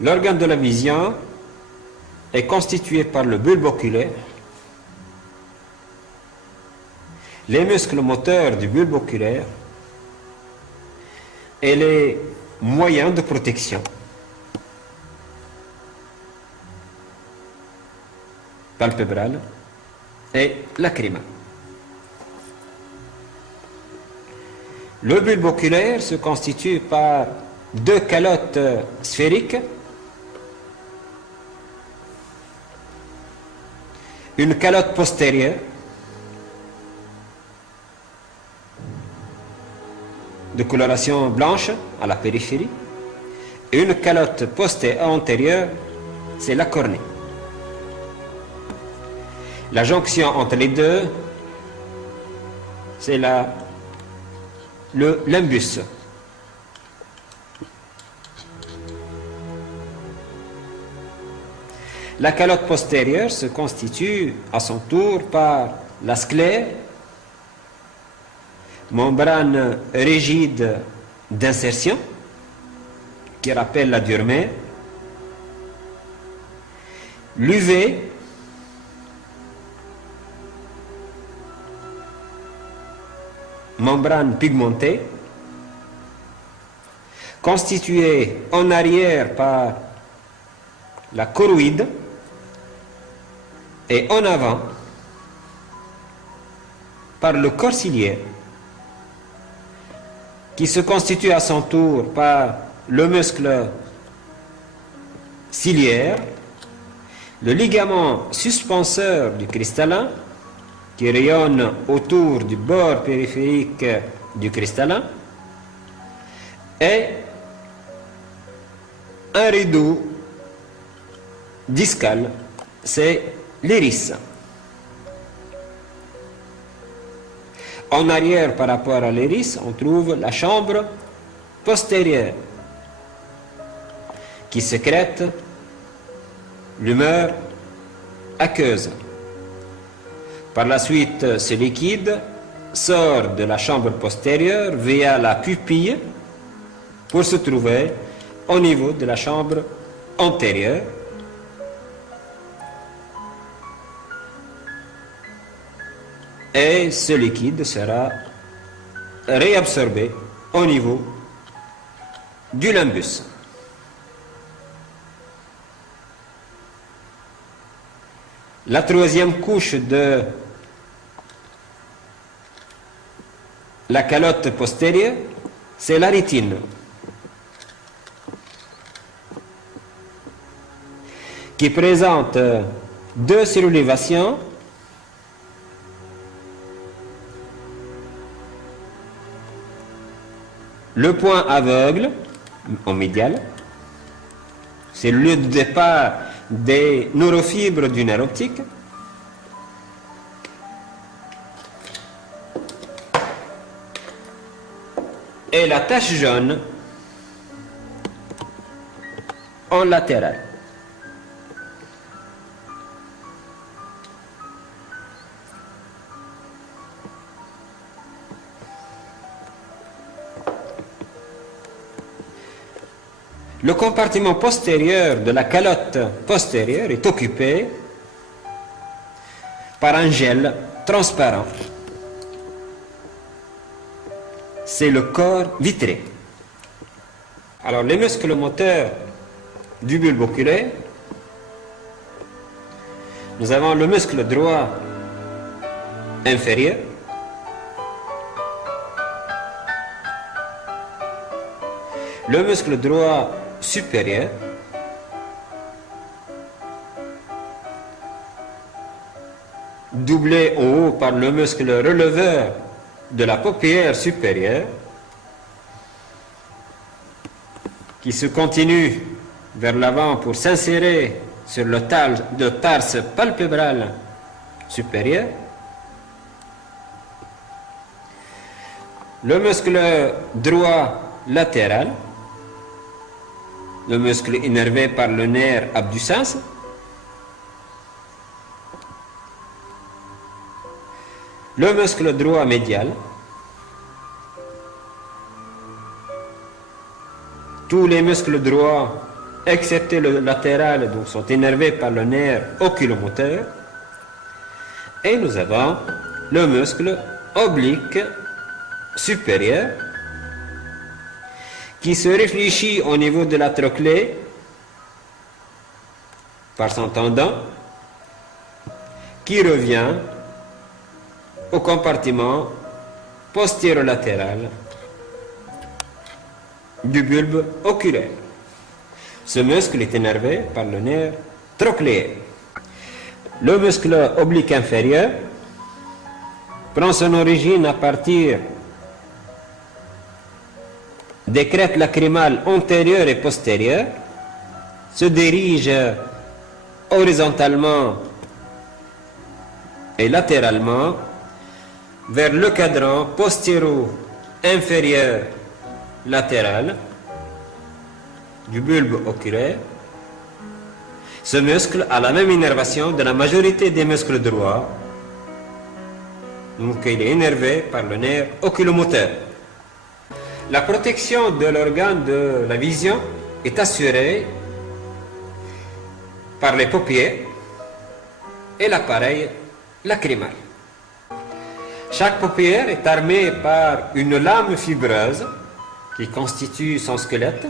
L'organe de la vision est constitué par le bulbe oculaire, les muscles moteurs du bulbe oculaire et les moyens de protection. Palpébrale et lacrymale. Le bulbe oculaire se constitue par deux calottes sphériques, une calotte postérieure de coloration blanche à la périphérie et une calotte antérieure, c'est la cornée. La jonction entre les deux, c'est le limbus. La calotte postérieure se constitue à son tour par la sclère, membrane rigide d'insertion qui rappelle la durmère, l'UV, membrane pigmentée, constituée en arrière par la choroïde et en avant par le corps ciliaire, qui se constitue à son tour par le muscle ciliaire, le ligament suspenseur du cristallin, qui rayonne autour du bord périphérique du cristallin, et un rideau discal, c'est l'iris. En arrière par rapport à l'iris, on trouve la chambre postérieure qui sécrète l'humeur aqueuse. Par la suite, ce liquide sort de la chambre postérieure via la pupille pour se trouver au niveau de la chambre antérieure. Et ce liquide sera réabsorbé au niveau du limbus. La troisième couche de la calotte postérieure, c'est la rétine, qui présente deux surélévations le point aveugle en médial, c'est le lieu de départ des neurofibres du nerf optique, et la tache jaune en latéral. Le compartiment postérieur de la calotte postérieure est occupé par un gel transparent. C'est le corps vitré. Alors, les muscles moteurs du bulbe oculaire, nous avons le muscle droit inférieur, le muscle droit supérieur, doublé en haut par le muscle releveur de la paupière supérieure, qui se continue vers l'avant pour s'insérer sur le tarse palpébral supérieur, le muscle droit latéral, le muscle innervé par le nerf abducens, le muscle droit médial, tous les muscles droits excepté le latéral, donc sont innervés par le nerf oculomoteur. Et nous avons le muscle oblique supérieur qui se réfléchit au niveau de la trochlée par son tendon qui revient au compartiment postérolatéral du bulbe oculaire. Ce muscle est innervé par le nerf trochléaire. Le muscle oblique inférieur prend son origine à partir des crêtes lacrymales antérieures et postérieures, se dirige horizontalement et latéralement vers le cadran postéro-inférieur latéral du bulbe oculaire. Ce muscle a la même innervation de la majorité des muscles droits, donc il est innervé par le nerf oculomoteur. La protection de l'organe de la vision est assurée par les paupières et l'appareil lacrymal. Chaque paupière est armée par une lame fibreuse qui constitue son squelette.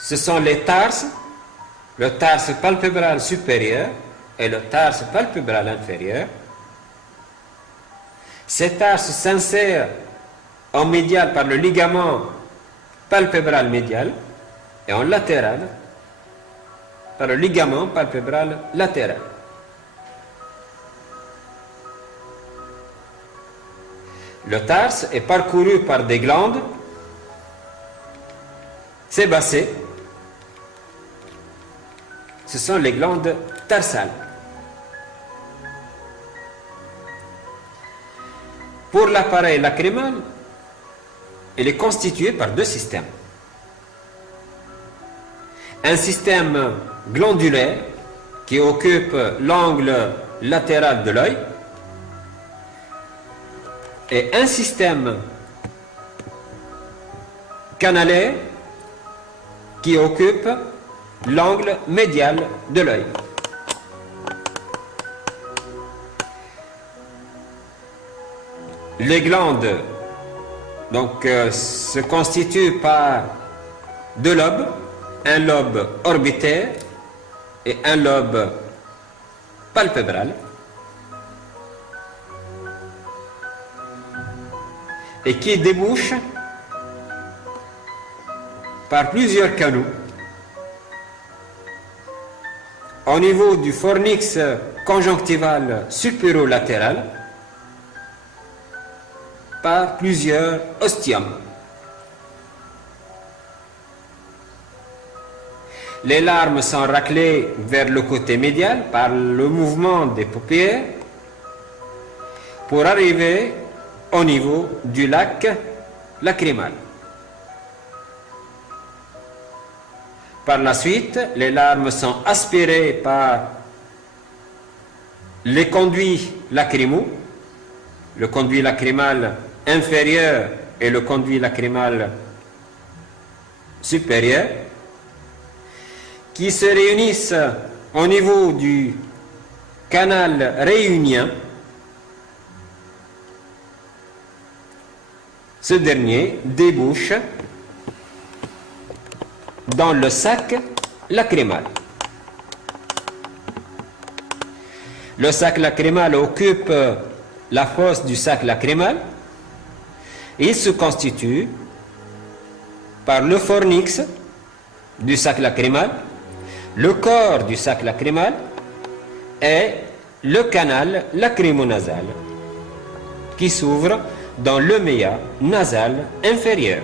Ce sont les tarses, le tarse palpébral supérieur et le tarse palpébral inférieur. Ces tarses s'insèrent en médial par le ligament palpébral médial et en latéral par le ligament palpébral latéral. Le tarse est parcouru par des glandes sébacées. Ce sont les glandes tarsales. Pour l'appareil lacrymal, il est constitué par deux systèmes. Un système glandulaire qui occupe l'angle latéral de l'œil et un système canalaire qui occupe l'angle médial de l'œil. Les glandes se constituent par deux lobes, un lobe orbitaire et un lobe palpébral, et qui débouchent par plusieurs canaux au niveau du fornix conjonctival supérolatéral par plusieurs ostiums. Les larmes sont raclées vers le côté médial par le mouvement des paupières pour arriver au niveau du lac lacrymal. Par la suite, les larmes sont aspirées par les conduits lacrymaux, le conduit lacrymal inférieur et le conduit lacrymal supérieur, qui se réunissent au niveau du canal réunien. Ce dernier débouche dans le sac lacrymal. Le sac lacrymal occupe la fosse du sac lacrymal. Il se constitue par le fornix du sac lacrymal, le corps du sac lacrymal et le canal lacrymonasal qui s'ouvre dans le méa nasal inférieur.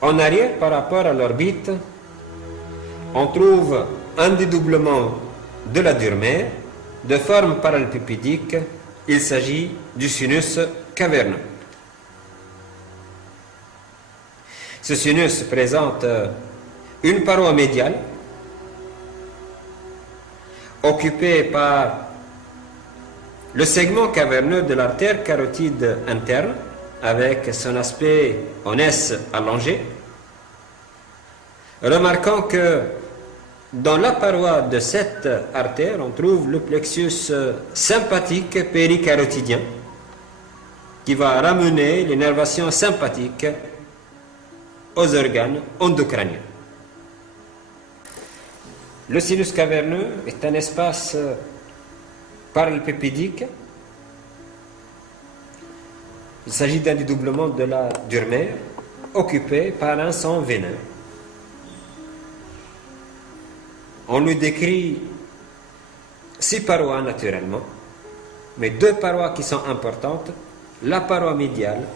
En arrière, par rapport à l'orbite, on trouve un dédoublement de la durmère de forme parallélépipédique. Il s'agit du sinus caverneux. Ce sinus présente une paroi médiale occupée par le segment caverneux de l'artère carotide interne avec son aspect en S allongé, remarquons que dans la paroi de cette artère, on trouve le plexus sympathique péricarotidien qui va ramener l'innervation sympathique aux organes endocriniens. Le sinus caverneux est un espace parallélépipédique. Il s'agit d'un dédoublement de la durmère occupé par un sang veineux. On lui décrit 6 parois naturellement, mais 2 parois qui sont importantes. La paroi médiale,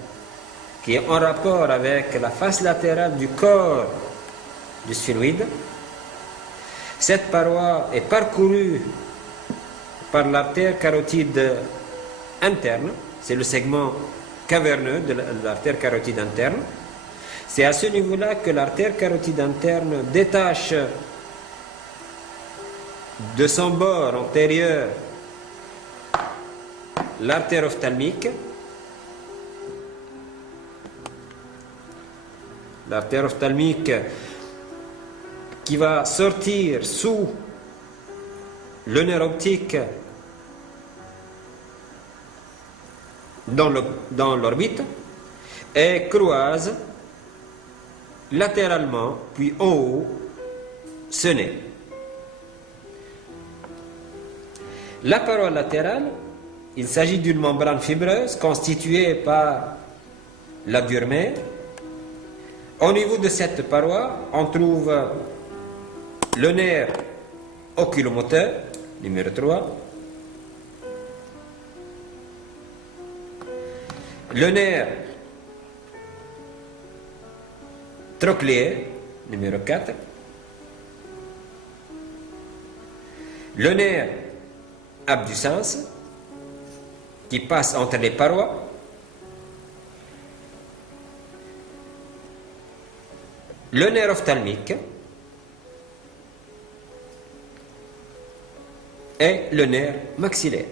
qui est en rapport avec la face latérale du corps du sphénoïde. Cette paroi est parcourue par l'artère carotide interne, c'est le segment caverneux de l'artère carotide interne. C'est à ce niveau-là que l'artère carotide interne détache de son bord antérieur l'artère ophtalmique. L'artère ophtalmique qui va sortir sous le nerf optique dans l'orbite et croise latéralement puis en haut ce nerf. La paroi latérale, il s'agit d'une membrane fibreuse constituée par la durmère. Au niveau de cette paroi, on trouve le nerf oculomoteur, numéro 3, le nerf trochléaire, numéro 4, le nerf abducens, qui passe entre les parois, le nerf ophtalmique et le nerf maxillaire.